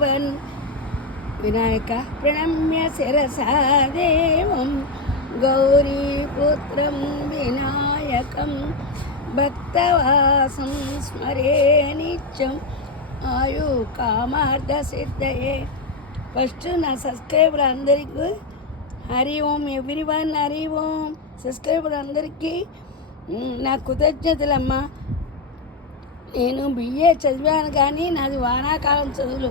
దేవన్ వినాయక ప్రణమ్య శిరసా దేవం గౌరీపుత్రం వినాయకం భక్తవాసం స్మరే నిత్యం ఆయు కామార్థ సిద్ధయే. ఫస్ట్ నా సబ్స్క్రైబర్ అందరికీ హరి ఓం, ఎవ్రీవన్ హరి ఓం. సబ్స్క్రైబర్ అందరికీ నా కృతజ్ఞతలమ్మా. నేను బిఏ చదివాను కానీ నాది వానాకాలం చదువులు,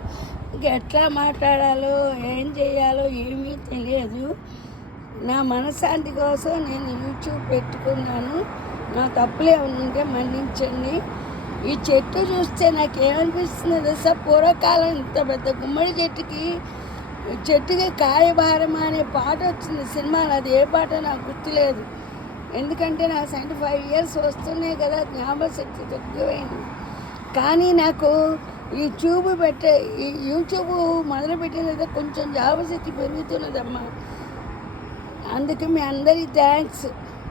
ఎట్లా మాట్లాడాలో ఏం చేయాలో ఏమీ తెలియదు. నా మనశ్శాంతి కోసం నేను యూట్యూబ్ పెట్టుకున్నాను. నా తప్పులే ఉంటే మన్నించండి. ఈ చెట్టు చూస్తే నాకేమనిపిస్తుంది తెలుసా, పూర్వకాలం ఇంత పెద్ద గుమ్మడి చెట్టుకి కాయభారం అనే పాట వచ్చింది సినిమాలో. అది ఏ పాట నాకు గుర్తులేదు, ఎందుకంటే నాకు 75 years వస్తున్నాయి కదా, జ్ఞాపకశక్తి తక్కువైంది. కానీ నాకు ఈ యూట్యూబ్ మొదలుపెట్టిన కొంచెం జ్ఞాపకశక్తి పెరుగుతున్నదమ్మా. అందుకే మీ అందరికీ థ్యాంక్స్.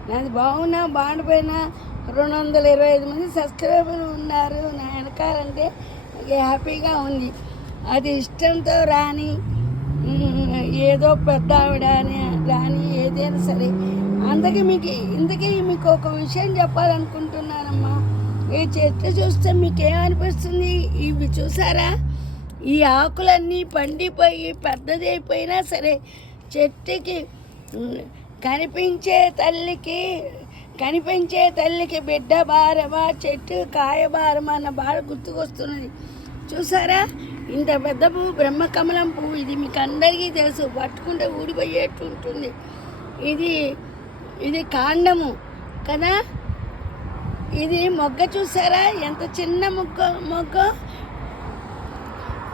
నాది బాగున్నా బాగుండిపోయినా 225 మంది సబ్స్క్రైబర్లు ఉన్నారు నా వెనకాలంటే హ్యాపీగా ఉంది. అది ఇష్టంతో రాని ఏదో పెద్ద ఆవిడ అని రాని ఏదైనా సరే. ఇందుకే మీకు ఒక విషయం చెప్పాలనుకుంటున్నానమ్మా. ఈ చెట్లు చూస్తే మీకు ఏమనిపిస్తుంది? ఇవి చూసారా, ఈ ఆకులన్నీ పండిపోయి పెద్దది అయిపోయినా సరే చెట్టుకి కనిపించే తల్లికి బిడ్డ భారమా, చెట్టు కాయ భారమా అన్న బాధ గుర్తుకొస్తున్నది. చూసారా, ఇంత పెద్ద పువ్వు బ్రహ్మకమలం పువ్వు. ఇది మీకు అందరికీ తెలుసు, పట్టుకుంటే ఊడిపోయేట్టు ఉంటుంది. ఇది కాండము కదా. ఇది మొగ్గ చూసారా, ఎంత చిన్న మొగ్గ.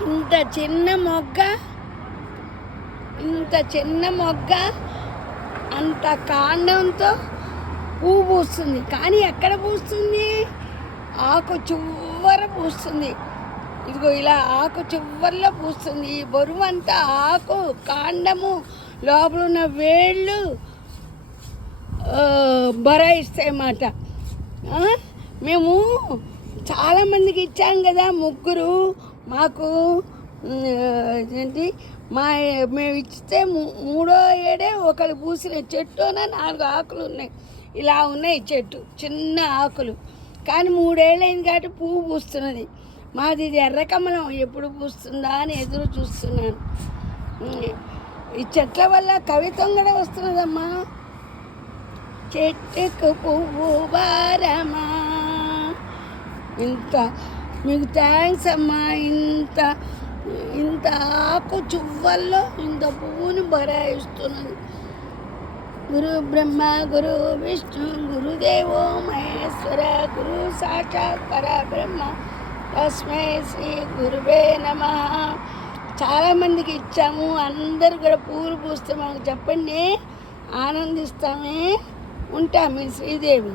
ఇంత చిన్న మొగ్గ అంత కాండంతో పువ్వు పూస్తుంది. కానీ ఎక్కడ పూస్తుంది? ఆకు చివర పూస్తుంది. ఇదిగో ఇలా ఆకు చివరిలో పూస్తుంది. ఈ బరువు అంతా ఆకు, కాండము, లోపల ఉన్న వేళ్ళు బరాయిస్తాయి అన్నమాట. మేము చాలామందికి ఇచ్చాం కదా, ముగ్గురు మాకు మేము ఇచ్చితే 3వ ఏడే ఒకళ్ళు పూసిన చెట్టున 4 ఆకులు ఉన్నాయి. ఇలా ఉన్నాయి చెట్టు, చిన్న ఆకులు. కానీ 3 ఏళ్ళైంది కాబట్టి పువ్వు పూస్తున్నది. మాది ఇది ఎర్రకమలం, ఎప్పుడు పూస్తుందా అని ఎదురు చూస్తున్నాను. ఈ చెట్ల వల్ల కవిత్వం కూడా వస్తున్నదమ్మా. చెట్టుకు పువ్వు భారమా. మీకు థ్యాంక్స్ అమ్మా. ఇంత ఆకు చువ్వల్లో ఇంత పువ్వుని బరాయిస్తున్నది. గురు బ్రహ్మ గురు విష్ణు గురుదేవో మహేశ్వర గురు సాక్షాత్ పరబ్రహ్మ తస్మై శ్రీ గురువే నమః. చాలామందికి ఇచ్చాము, అందరు కూడా పువ్వులు పూస్తే మాకు చెప్పండి, ఆనందిస్తామే. ఉంటాము శ్రీదేవి.